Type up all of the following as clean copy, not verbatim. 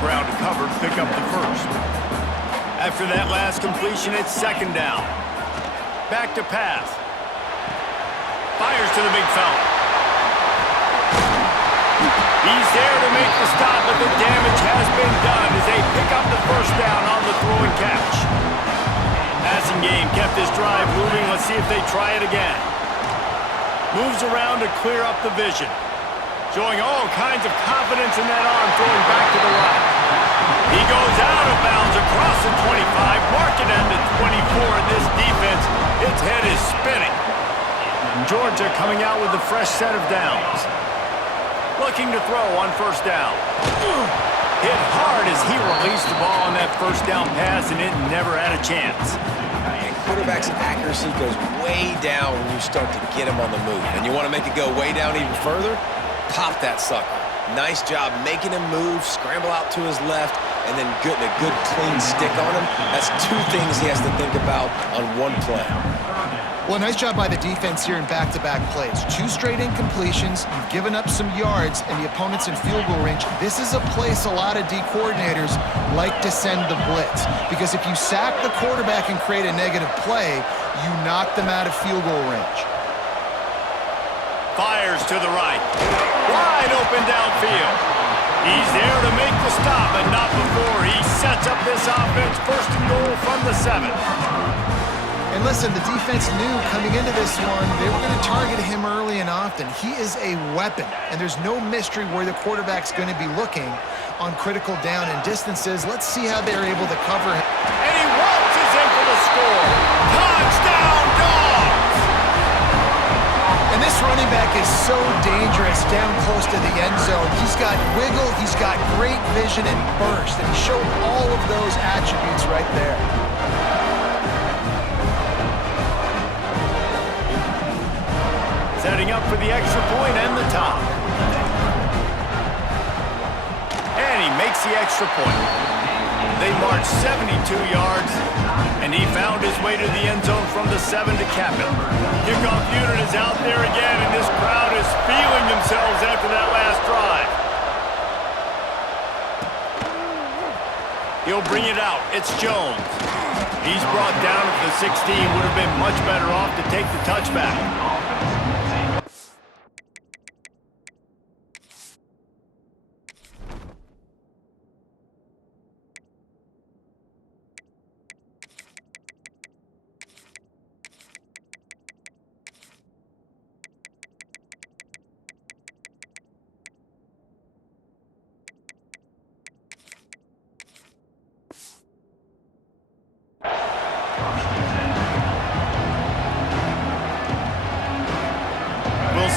ground to cover to pick up the first. After that last completion, it's second down. Back to pass. Fires to the big fella. He's there to make the stop, but the damage has been done as they pick up the first down on the throw and catch. Passing game kept this drive moving. Let's see if they try it again. Moves around to clear up the vision. Showing all kinds of confidence in that arm, throwing back to the right. He goes out of bounds across the 25, marking at the 24 in this defense. Its head is spinning. Georgia coming out with a fresh set of downs. Looking to throw on first down. Hit hard as he released the ball on that first down pass, and it never had a chance. And quarterback's accuracy goes way down when you start to get him on the move. And you want to make it go way down even further? Pop that sucker. Nice job making him move, scramble out to his left, and then getting a good clean stick on him. That's two things he has to think about on one play. Well, nice job by the defense here in back-to-back plays. 2 straight incompletions, you've given up some yards, and the opponent's in field goal range. This is a place a lot of D coordinators like to send the blitz, because if you sack the quarterback and create a negative play, you knock them out of field goal range. Fires to the right. Wide open downfield. He's there to make the stop, but not before he sets up this offense. First and goal from the 7. And listen, the defense knew coming into this one, they were going to target him early and often. He is a weapon, and there's no mystery where the quarterback's going to be looking on critical down and distances. Let's see how they're able to cover him. And he waltzes in for the score. Touchdown, Dogs! And this running back is so dangerous down close to the end zone. He's got wiggle, he's got great vision and burst, and he showed all of those attributes right there. Setting up for the extra point and the top. And he makes the extra point. They march 72 yards, and he found his way to the end zone from the 7 to cap it. Kickoff unit is out there again, and this crowd is feeling themselves after that last drive. He'll bring it out. It's Jones. He's brought down at the 16. Would have been much better off to take the touchback.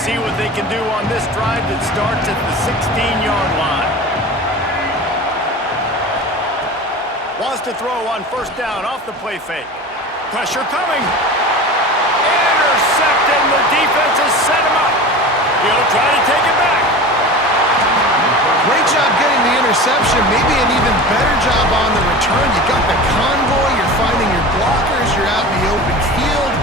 See what they can do on this drive that starts at the 16-yard line. Wants to throw on first down off the play fake. Pressure coming. Intercepted. The defense has set him up. He'll try to take it back. Great job getting the interception. Maybe an even better job on the return. You got the convoy. You're finding your blockers. You're out in the open field.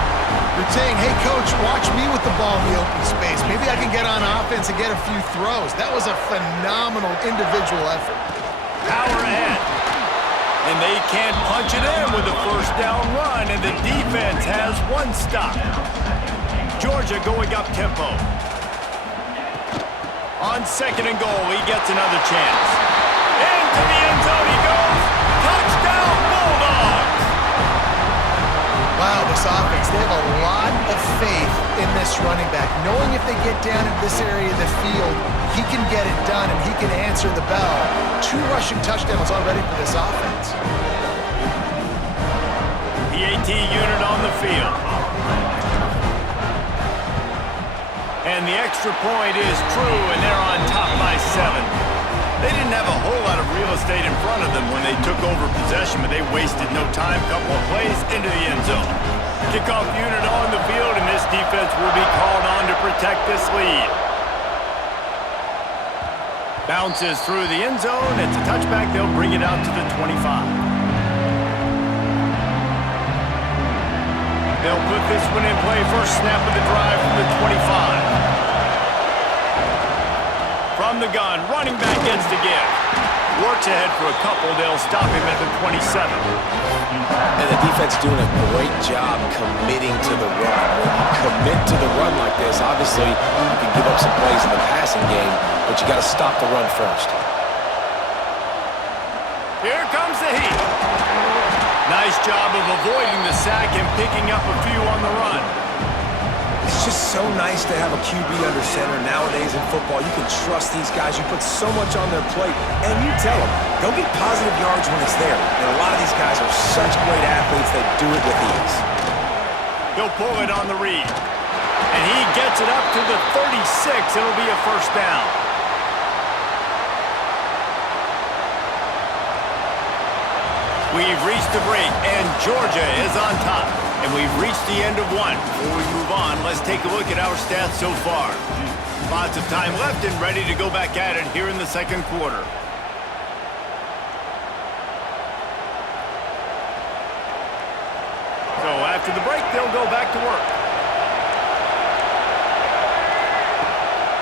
You're saying, hey, coach, watch me with the ball in the open space. Maybe I can get on offense and get a few throws. That was a phenomenal individual effort. Power ahead. And they can't punch it in with a first down run, and the defense has one stop. Georgia going up tempo. On second and goal, he gets another chance. Into the end zone he goes. Touchdown, Bulldogs! Wow, this offense, they have a lot of faith in this running back, knowing if they get down in this area of the field, he can get it done and he can answer the bell. 2 rushing touchdowns already for this offense. The AT unit on the field. And the extra point is true, and they're on top by 7. They didn't have a whole lot of real estate in front of them when they took over possession, but they wasted no time. Couple of plays into the end zone. Kickoff unit on the field, and this defense will be called on to protect this lead. Bounces through the end zone. It's a touchback. They'll bring it out to the 25. They'll put this one in play. First snap of the drive from the 25. From the gun, running back gets the give. Works ahead for a couple. They'll stop him at the 27. And the defense doing a great job committing to the run. When you commit to the run like this, obviously you can give up some plays in the passing game, but you got to stop the run first. Here comes the heat. Nice job of avoiding the sack and picking up a few on the run. It's just so nice to have a QB under center nowadays in football. You can trust these guys. You put so much on their plate, and you tell them, go get positive yards when it's there. And a lot of these guys are such great athletes, they do it with ease. He'll pull it on the read. And he gets it up to the 36. It'll be a first down. We've reached the break, and Georgia is on top. And we've reached the end of one. Before we move on, let's take a look at our stats so far. Lots of time left and ready to go back at it here in the second quarter. So after the break, they'll go back to work.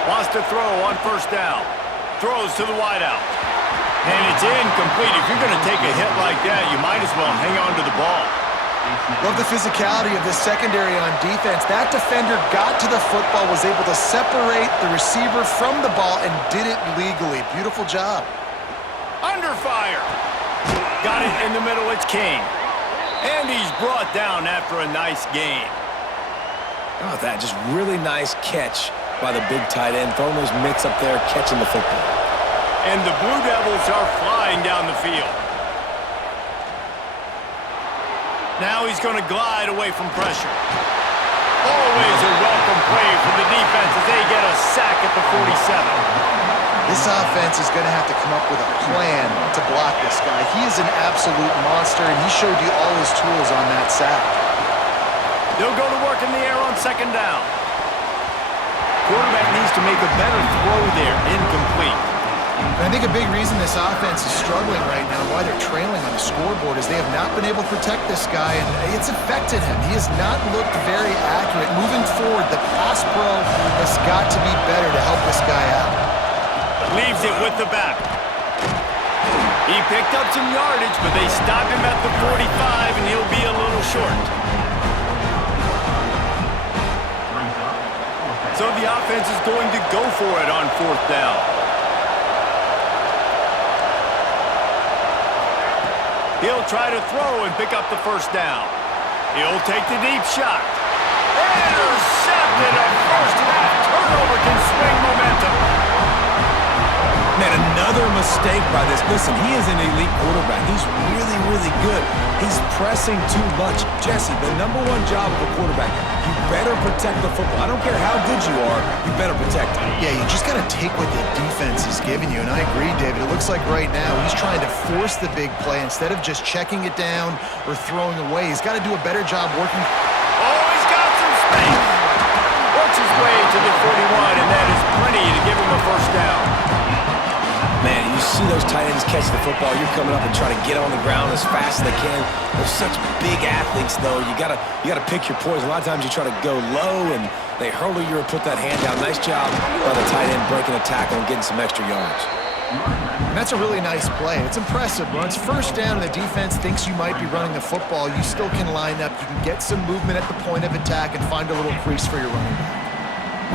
Wants to throw on first down. Throws to the wideout. And it's incomplete. If you're going to take a hit like that, you might as well hang on to the ball. Love the physicality of this secondary on defense. That defender got to the football, was able to separate the receiver from the ball, and did it legally. Beautiful job. Under fire. Got it in the middle. It's King. And he's brought down after a nice gain. Oh, that just really nice catch by the big tight end. Throwing those mitts up there, catching the football. And the Blue Devils are flying down the field. Now he's going to glide away from pressure. Always a welcome play for the defense as they get a sack at the 47. This offense is going to have to come up with a plan to block this guy. He is an absolute monster, and he showed you all his tools on that sack. They'll go to work in the air on second down. Quarterback needs to make a better throw there. Incomplete. And I think a big reason this offense is struggling right now, why they're trailing on the scoreboard, is they have not been able to protect this guy, and it's affected him. He has not looked very accurate. Moving forward, the pass pro has got to be better to help this guy out. Leaves it with the back. He picked up some yardage, but they stop him at the 45, and he'll be a little short. So the offense is going to go for it on fourth down. He'll try to throw and pick up the first down. He'll take the deep shot. Intercepted. A first-half turnover can swing momentum. Man, another mistake by this. Listen, he is an elite quarterback. He's really, really good. He's pressing too much. Jesse, the number one job of a quarterback, you better protect the football. I don't care how good you are, you better protect it. Yeah, you just got to take what the defense is giving you, and I agree, David. It looks like right now he's trying to force the big play instead of just checking it down or throwing away. He's got to do a better job working. Oh, he's got some space. Works his way to the 41, and that is plenty to give him a first down. Man, you see those tight ends catch the football, you're coming up and trying to get on the ground as fast as they can. They're such big athletes, though. You gotta pick your poison. A lot of times you try to go low, and they hurdle you or put that hand down. Nice job by the tight end breaking a tackle and getting some extra yards. And that's a really nice play. It's impressive. When it's first down and the defense thinks you might be running the football, you still can line up. You can get some movement at the point of attack and find a little crease for your running back.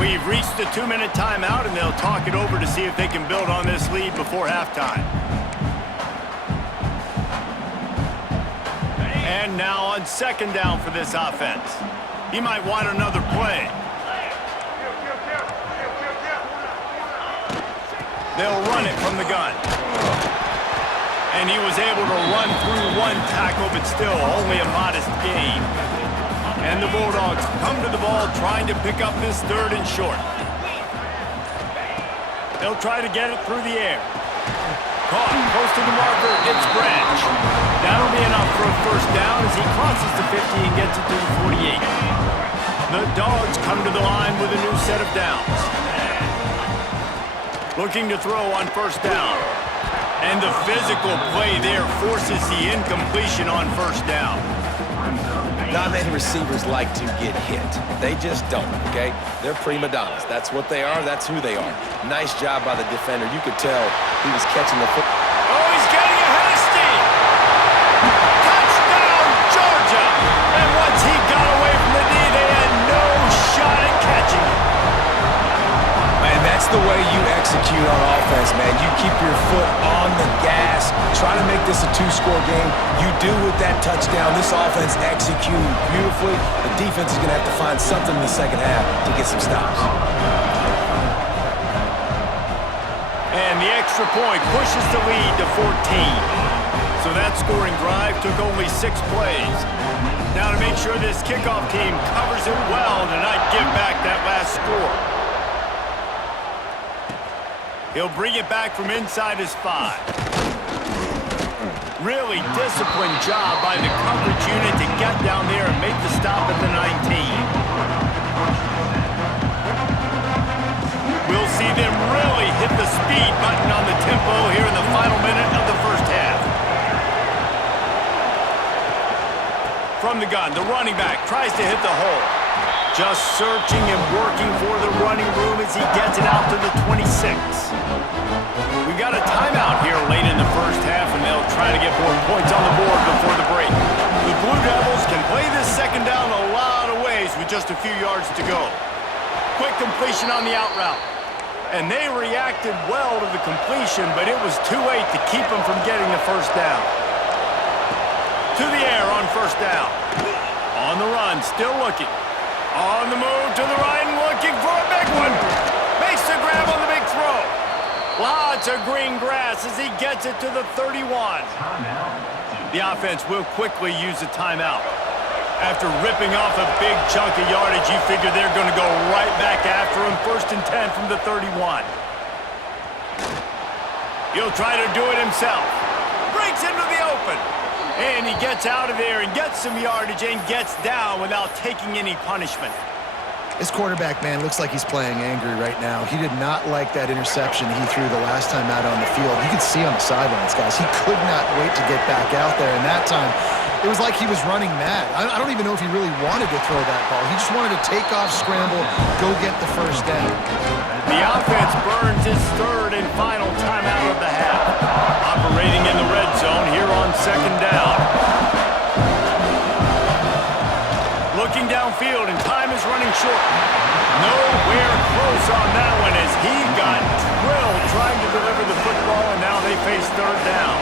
We've reached the 2-minute timeout, and they'll talk it over to see if they can build on this lead before halftime. And now on second down for this offense. He might want another play. They'll run it from the gun. And he was able to run through one tackle, but still only a modest gain. And the Bulldogs come to the ball trying to pick up this third and short. They'll try to get it through the air. Caught close to the marker, it's Branch. That'll be enough for a first down as he crosses the 50 and gets it to the 48. The Dogs come to the line with a new set of downs. Looking to throw on first down. And the physical play there forces the incompletion on first down. Not many receivers like to get hit. They just don't, okay? They're prima donnas. That's what they are. That's who they are. Nice job by the defender. You could tell he was catching the football. Oh, attitude on offense, man. You keep your foot on the gas. Try to make this a two-score game. You do with that touchdown. This offense executing beautifully. The defense is going to have to find something in the second half to get some stops. And the extra point pushes the lead to 14. So that scoring drive took only 6 plays. Now to make sure this kickoff team covers it well to not give back that last score. He'll bring it back from inside his 5. Really disciplined job by the coverage unit to get down there and make the stop at the 19. We'll see them really hit the speed button on the tempo here in the final minute of the first half. From the gun, the running back tries to hit the hole. Just searching and working for the running room as he gets it out to the 26. We got a timeout here late in the first half, and they'll try to get more points on the board before the break. The Blue Devils can play this second down a lot of ways with just a few yards to go. Quick completion on the out route. And they reacted well to the completion, but it was too late to keep them from getting the first down. To the air on first down. On the run, still looking. On the move to the right and looking for a big one. Makes the grab on the big throw. Lots of green grass as he gets it to the 31. The offense will quickly use a timeout. After ripping off a big chunk of yardage, you figure they're going to go right back after him. 1st and 10 from the 31. He'll try to do it himself. Breaks into the open. And he gets out of there and gets some yardage and gets down without taking any punishment. This quarterback, man, looks like he's playing angry right now. He did not like that interception he threw the last time out on the field. You could see on the sidelines, guys. He could not wait to get back out there, and that time it was like he was running mad. I don't even know if he really wanted to throw that ball. He just wanted to take off, scramble, go get the first down. The offense burns its 3rd and final timeout of the half. Operating in the red zone here on 2nd down. Looking downfield, and time is running short. Nowhere close on that one as he got drilled trying to deliver the football, and now they face 3rd down.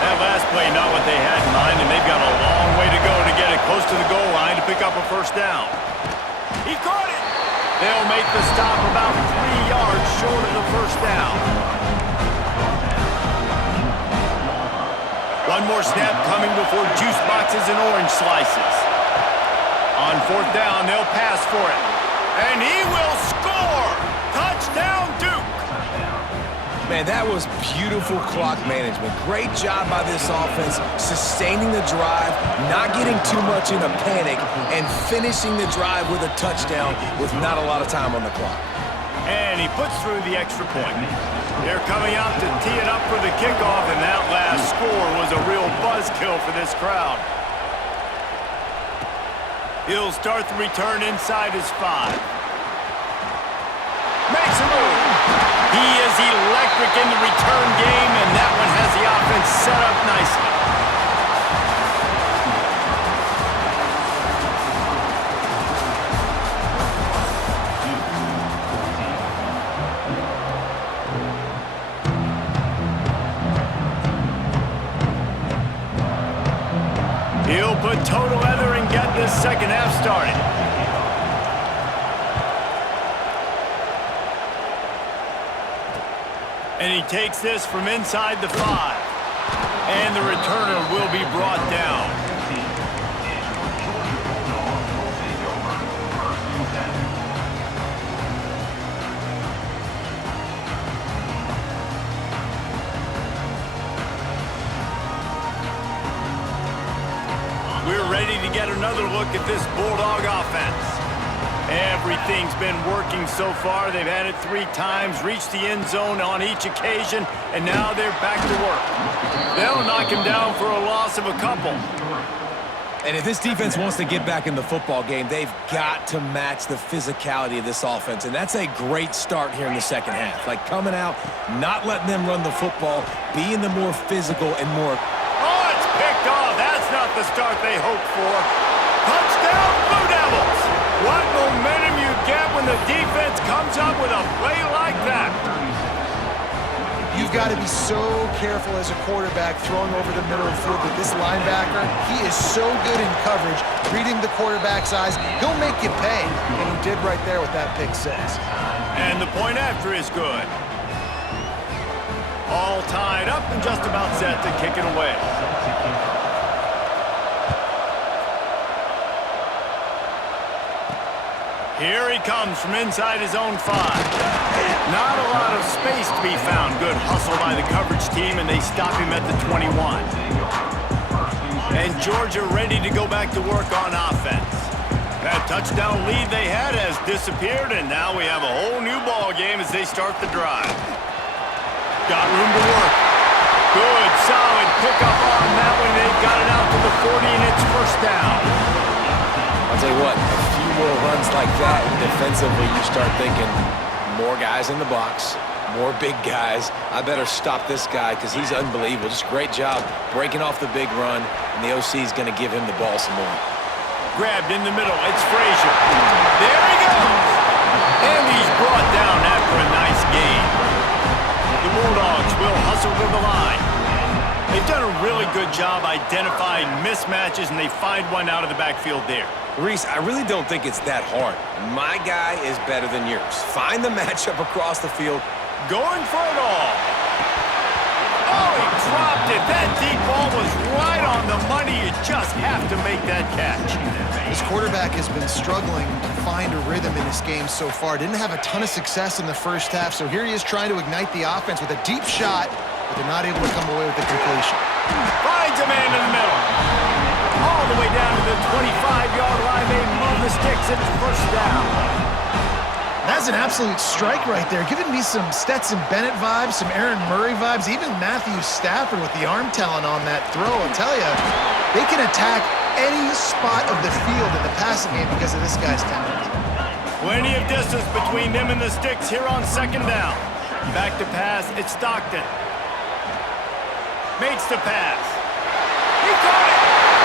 That last play, not what they had in mind, and they've got a long way to go to get it close to the goal line to pick up a first down. He caught it! They'll make the stop about 3 yards short of the first down. One more snap coming before juice boxes and orange slices. On 4th down, they'll pass for it. And he will score! Touchdown, Duke! Man, that was beautiful clock management. Great job by this offense, sustaining the drive, not getting too much in a panic, and finishing the drive with a touchdown with not a lot of time on the clock. And he puts through the extra point. They're coming out to tee it up for the kickoff, and that last score was a real buzzkill for this crowd. He'll start the return inside his 5. Makes a move. He is electric in the return game, and that one has the offense set up nicely. He'll put total leather and get this second half started. And he takes this from inside the 5. And the returner will be brought down. We're ready to get another look at this Bulldog offense. Everything's been working so far. They've had it 3 times, reached the end zone on each occasion, and now they're back to work. They'll knock him down for a loss of a couple. And if this defense wants to get back in the football game, they've got to match the physicality of this offense, and that's a great start here in the second half. Like coming out, not letting them run the football, being the more physical and more... Oh, it's picked off. That's not the start they hoped for. Touchdown, Blue Devils! What momentum you get when the defense comes up with a play like that. You've got to be so careful as a quarterback throwing over the middle of the field with this linebacker. He is so good in coverage, reading the quarterback's eyes. He'll make you pay, and he did right there with that pick six. And the point after is good. All tied up and just about set to kick it away. Here he comes from inside his own 5. Not a lot of space to be found. Good hustle by the coverage team, and they stop him at the 21. And Georgia ready to go back to work on offense. That touchdown lead they had has disappeared, and now we have a whole new ball game as they start the drive. Got room to work. Good, solid pickup on that one. They've got it out to the 40, and it's first down. I'll tell you what, a few more runs like that, defensively you start thinking more guys in the box, more big guys. I better stop this guy because he's unbelievable. Just great job breaking off the big run, and the OC is going to give him the ball some more. Grabbed in the middle. It's Frazier. There he goes. And he's brought down after a nice gain. The Bulldogs will hustle to the line. They've done a really good job identifying mismatches, and they find one out of the backfield there. Reese, I really don't think it's that hard. My guy is better than yours. Find the matchup across the field. Going for it all. Oh, he dropped it. That deep ball was right on the money. You just have to make that catch. This quarterback has been struggling to find a rhythm in this game so far. Didn't have a ton of success in the first half, so here he is trying to ignite the offense with a deep shot, but they're not able to come away with the completion. Finds a man in the middle. All the way down to the 25-yard line. They move the sticks. It's first down. That's an absolute strike right there. Giving me some Stetson Bennett vibes, some Aaron Murray vibes, even Matthew Stafford with the arm talent on that throw. I'll tell you, they can attack any spot of the field in the passing game because of this guy's talent. Plenty of distance between them and the sticks here on second down. Back to pass. It's Stockton. Makes the pass. He caught it.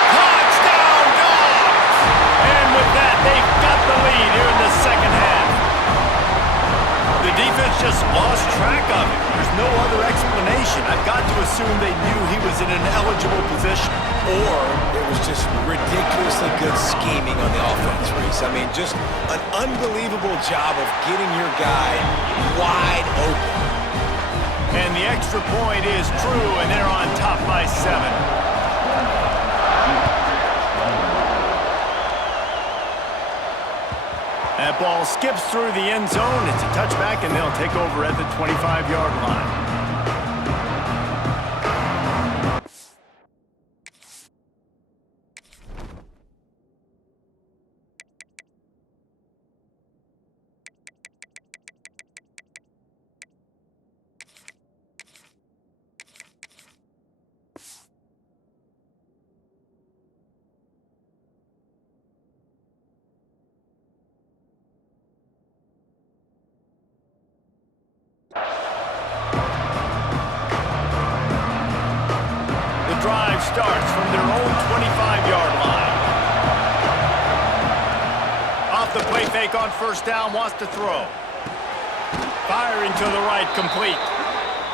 Touchdown, Dogs! And with that, they've got the lead here in the second half. The defense just lost track of it. There's no other explanation. I've got to assume they knew he was in an eligible position. Or it was just ridiculously good scheming on the offense, Reese. I mean, just an unbelievable job of getting your guy wide open. And the extra point is true, and they're on top by 7. That ball skips through the end zone. It's a touchback, and they'll take over at the 25-yard line. Drive starts from their own 25-yard line. Off the play fake on first down, wants to throw. Firing to the right, complete.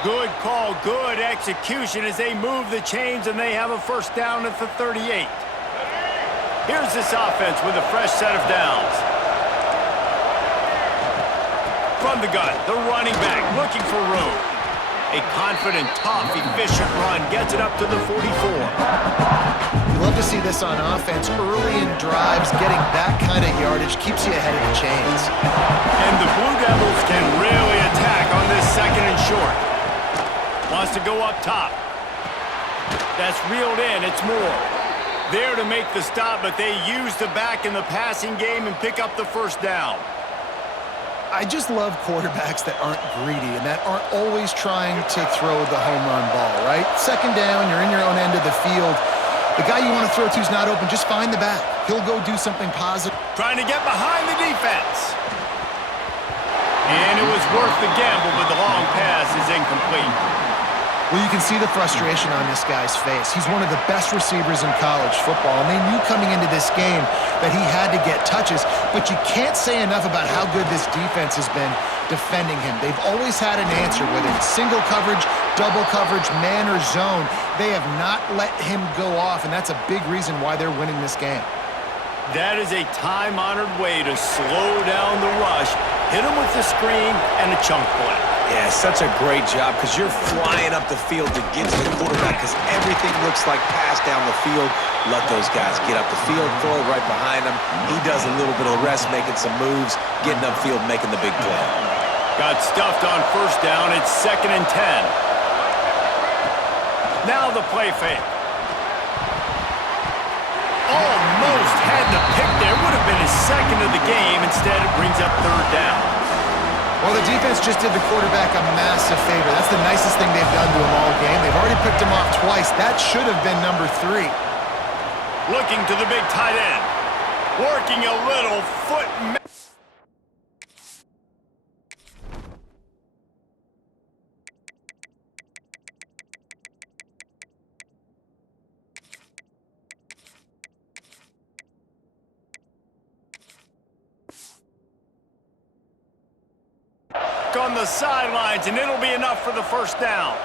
Good call, good execution as they move the chains, and they have a first down at the 38. Here's this offense with a fresh set of downs. From the gun, the running back looking for room. A confident, tough, efficient run gets it up to the 44. You love to see this on offense. Early in drives, getting that kind of yardage keeps you ahead of the chains. And the Blue Devils can really attack on this second and short. Wants to go up top. That's reeled in. It's Moore. There to make the stop, but they use the back in the passing game and pick up the first down. I just love quarterbacks that aren't greedy and that aren't always trying to throw the home run ball, right? Second down, you're in your own end of the field. The guy you want to throw to is not open. Just find the back. He'll go do something positive. Trying to get behind the defense. And it was worth the gamble, but the long pass is incomplete. Well, you can see the frustration on this guy's face. He's one of the best receivers in college football, and they knew coming into this game that he had to get touches, but you can't say enough about how good this defense has been defending him. They've always had an answer, whether it's single coverage, double coverage, man or zone. They have not let him go off, and that's a big reason why they're winning this game. That is a time-honored way to slow down the rush, hit him with the screen, and a chunk play. Yeah, such a great job because you're flying up the field to get to the quarterback because everything looks like pass down the field. Let those guys get up the field, throw it right behind him. He does a little bit of the rest, making some moves, getting upfield, making the big play. Got stuffed on first down. It's 2nd and 10. Now the play fake. Almost had the pick there. Would have been his second of the game. Instead, it brings up 3rd down. Well, the defense just did the quarterback a massive favor. That's the nicest thing they've done to him all game. They've already picked him off twice. That should have been number 3. Looking to the big tight end. Working a little foot. On the sidelines, and it'll be enough for the 1st down.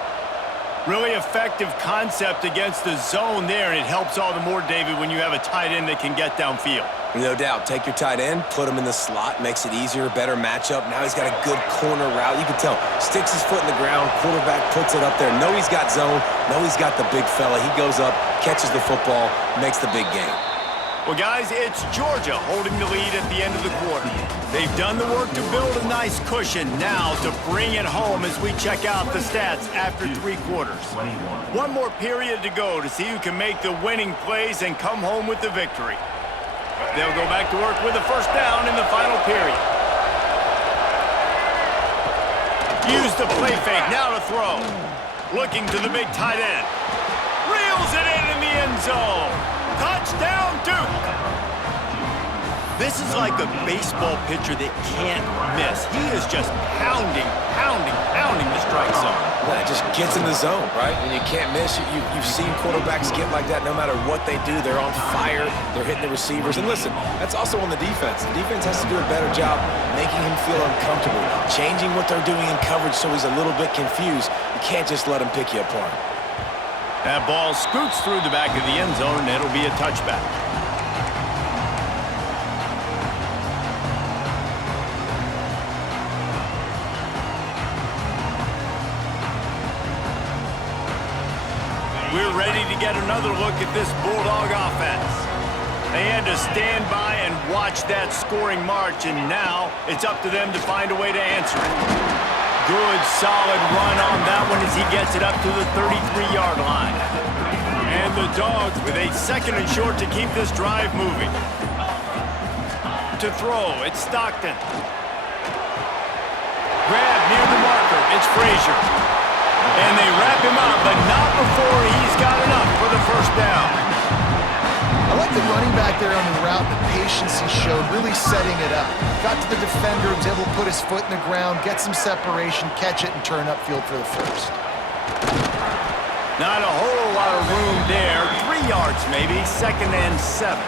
Really effective concept against the zone there, and it helps all the more, David, when you have a tight end that can get downfield. No doubt. Take your tight end, put him in the slot, makes it easier, better matchup. Now he's got a good corner route. You can tell. Sticks his foot in the ground, quarterback puts it up there. Know he's got zone, know he's got the big fella. He goes up, catches the football, makes the big game. Well, guys, it's Georgia holding the lead at the end of the quarter. They've done the work to build a nice cushion. Now to bring it home as we check out the stats after 3 quarters. One more period to go to see who can make the winning plays and come home with the victory. They'll go back to work with a 1st down in the final period. Use the play fake, now to throw. Looking to the big tight end. Reels it in the end zone. Touchdown, Duke! This is like a baseball pitcher that can't miss. He is just pounding the strike zone. Yeah, it just gets in the zone, right? And you can't miss. You've seen quarterbacks get like that no matter what they do. They're on fire. They're hitting the receivers. And listen, that's also on the defense. The defense has to do a better job making him feel uncomfortable, changing what they're doing in coverage so he's a little bit confused. You can't just let him pick you apart. That ball scoots through the back of the end zone, and it'll be a touchback. We're ready to get another look at this Bulldog offense. They had to stand by and watch that scoring march, and now it's up to them to find a way to answer it. Good, solid run on that one as he gets it up to the 33-yard line. And the Dogs with a 2nd and short to keep this drive moving. To throw, it's Stockton. Grab near the marker, it's Frazier. And they wrap him up, but not before he's got enough for the 1st down. I like the running back there on the route, the patience he showed, really setting it up. Got to the defender, was able to put his foot in the ground, get some separation, catch it, and turn upfield for the 1st. Not a whole lot of room there. 3 yards maybe, 2nd and 7.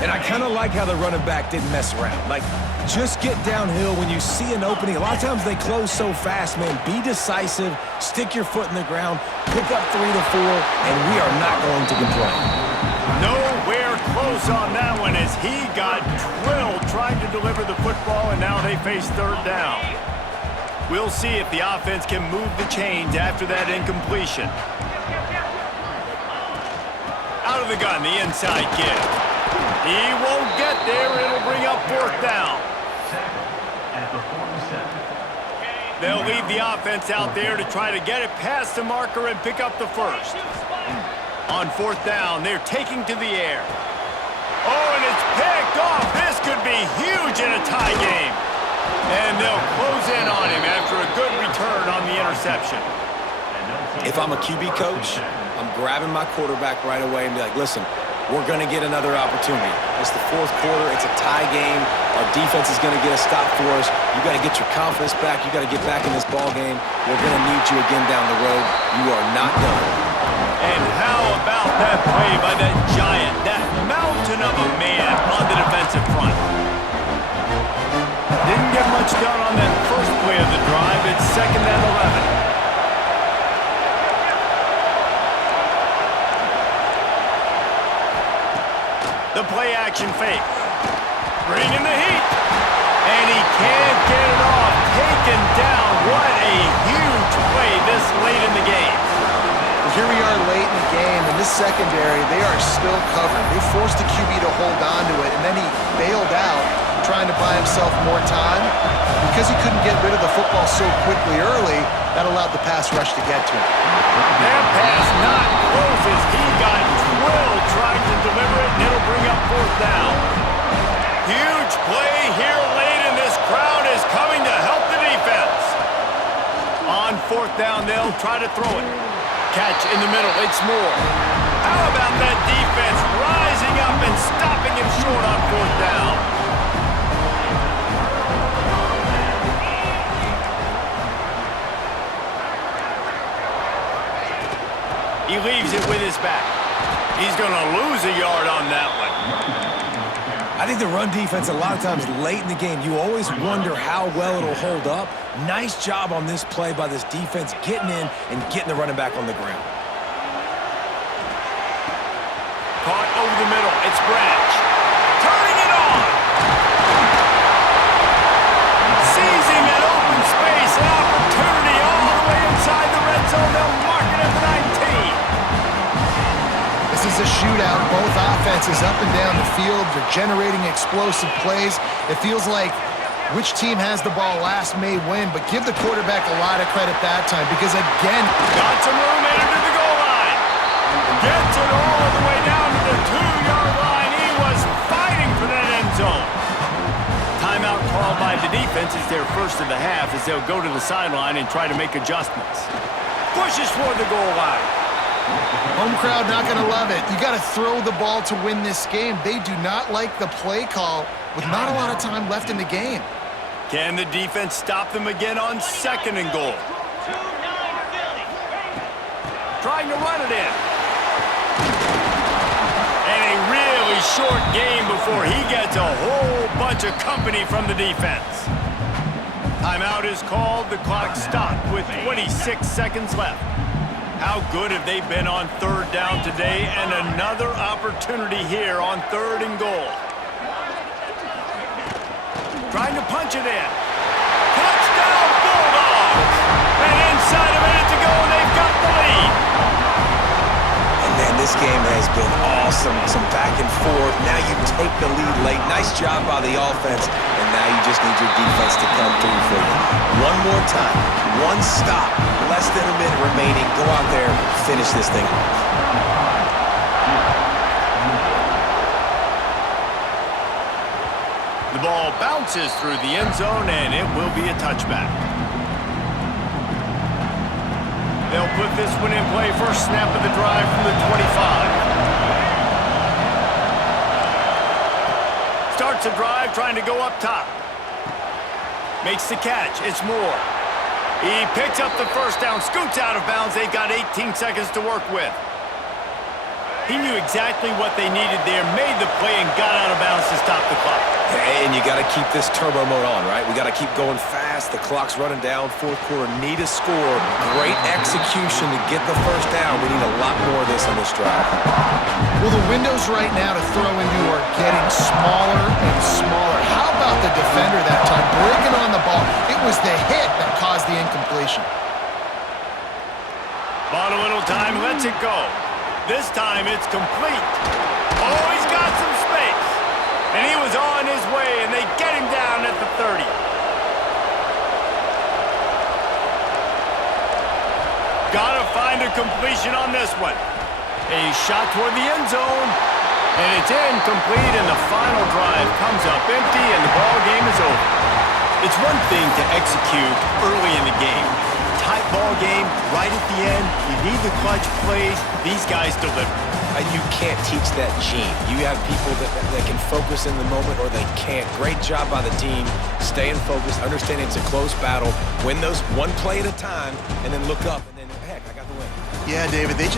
And I kind of like how the running back didn't mess around. Like, just get downhill when you see an opening. A lot of times they close so fast, man. Be decisive, stick your foot in the ground, pick up 3 to 4, and we are not going to complain. Nowhere close on that one as he got drilled trying to deliver the football, and now they face 3rd down. We'll see if the offense can move the chains after that incompletion. Out of the gun, the inside give. He won't get there. It'll bring up 4th down. They'll leave the offense out there to try to get it past the marker and pick up the 1st. On 4th down, they're taking to the air. Oh, and it's picked off. This could be huge in a tie game. And they'll close in on him after a good return on the interception. If I'm a QB coach, I'm grabbing my quarterback right away and be like, listen, we're going to get another opportunity. It's the fourth quarter. It's a tie game. Our defense is going to get a stop for us. You got to get your confidence back. You got to get back in this ball game. We're going to need you again down the road. You are not done. And how about that play by that giant, that mountain of a man on the defensive front? Didn't get much done on that first play of the drive. It's 2nd and 11. The play action fake. Bringing the heat. And he can't get it off. Taken down. What a huge play this late in the game. Here we are late in the game. In this secondary, they are still covered. They forced the QB to hold on to it, and then he bailed out, trying to buy himself more time. Because he couldn't get rid of the football so quickly early, that allowed the pass rush to get to him. That pass not close as he got drilled trying to deliver it, and it'll bring up 4th down. Huge play here late, and this crowd is coming to help the defense. On 4th down, they'll try to throw it. Catch in the middle, it's Moore. How about that defense rising up and stopping him short on 4th down? He leaves it with his back. He's going to lose a yard on that one. I think the run defense, a lot of times late in the game, you always wonder how well it'll hold up. Nice job on this play by this defense, getting in and getting the running back on the ground. Caught over the middle. It's Branch. Turning it on. Seizing an open space, an opportunity all the way inside the red zone. They'll mark it at the 19. This is a shootout. Both offenses up and down the field. They're generating explosive plays. It feels like which team has the ball last may win, but give the quarterback a lot of credit that time because, again, got some room into the goal line. Gets it all the way down to the 2-yard line. He was fighting for that end zone. Timeout called by the defense is their first of the half as they'll go to the sideline and try to make adjustments. Pushes for the goal line. home crowd not going to love it. You got to throw the ball to win this game. They do not like the play call with not a lot of time left in the game. Can the defense stop them again on 2nd and goal? Trying to run it in. And a really short game before he gets a whole bunch of company from the defense. Timeout is called. The clock stopped with 26 seconds left. How good have they been on 3rd down today? And another opportunity here on 3rd and goal. Trying to punch it in. Touchdown Bulldogs! And inside a minute to go, they've got the lead. And man, this game has been awesome. Some back and forth. Now you take the lead late. Nice job by the offense. And now you just need your defense to come through for you. One more time. One stop. Less than a minute remaining. Go out there, finish this thing. The ball bounces through the end zone, and it will be a touchback. They'll put this one in play. First snap of the drive from the 25. Starts a drive trying to go up top. Makes the catch. It's Moore. He picks up the first down, scoots out of bounds. They've got 18 seconds to work with. He knew exactly what they needed there, made the play, and got out of bounds to stop the clock. Hey, and you got to keep this turbo mode on, right? We got to keep going fast. The clock's running down. 4th quarter, need a score. Great execution to get the first down. We need a lot more of this on this drive. Well, the windows right now to throw into are getting smaller and smaller. How about the defender that time, breaking on the ball? It was the hit that caused the incompletion. Bought a little time, lets it go. This time it's complete. Oh, he's got some space. And he was on his way, and they get him down at the 30. Gotta find a completion on this one. A shot toward the end zone. And it's incomplete, and the final drive comes up empty, and the ball game is over. It's one thing to execute early in the game, Tight ball game right at the end. You need the clutch plays. These guys deliver. You can't teach that gene. You have people that can focus in the moment or they can't. Great job by the team, staying focused, understanding it's a close battle, win those one play at a time, and then look up, and then, heck, I got the win. Yeah, David, they